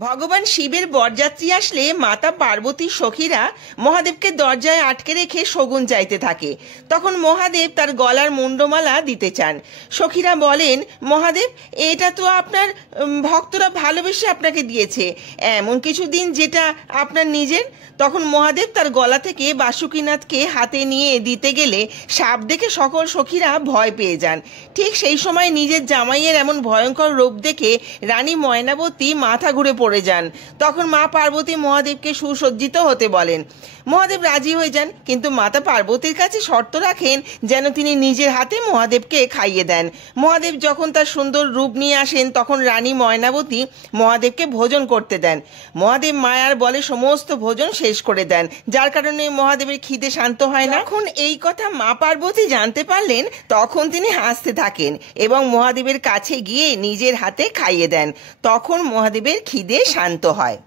ভগবান শিবের বরযাত্রী আসলে মাতা পার্বতীর সখীরা মহাদেবকে দরজায় আটকে রেখে শগুন চাইতে থাকে। তখন মহাদেব তার গলার মুন্ডমালা দিতে চান। সখীরা বলেন, মহাদেব, এটা তো আপনার ভক্তরা ভালোবেসে আপনাকে দিয়েছে, এমন কিছু দিন যেটা আপনার নিজের। তখন মহাদেব তার গলা থেকে বাসুকীনাথকে হাতে নিয়ে দিতে গেলে সাপ দেখে সকল সখীরা ভয় পেয়ে যান। ঠিক সেই সময় নিজের জামাইয়ের এমন ভয়ঙ্কর রূপ দেখে রানী ময়নাবতী মাথা ঘুরে পড়ে যান। তখন মা পার্বতী মহাদেবকে সুসজ্জিত হতে বলেন। মহাদেব রাজি হয়ে যান, কিন্তু মাতা পার্বতীর কাছে শর্ত রাখেন যেন তিনি নিজের হাতে মহাদেবকে খাইয়ে দেন। মহাদেব যখন তার সুন্দর রূপ নিয়ে আসেন তখন রানী ময়নাবতী মহাদেবকে ভোজন করতে দেন। মহাদেব মায়ার বলে সমস্ত ভোজন শেষ করে দেন, যার কারণে মহাদেবের খিদে শান্ত হয় না। এখন এই কথা মা পার্বতী জানতে পারলেন, তখন তিনি হাসতে থাকেন এবং মহাদেবের কাছে গিয়ে নিজের হাতে খাইয়ে দেন। তখন মহাদেবের খিদে শান্ত হয়।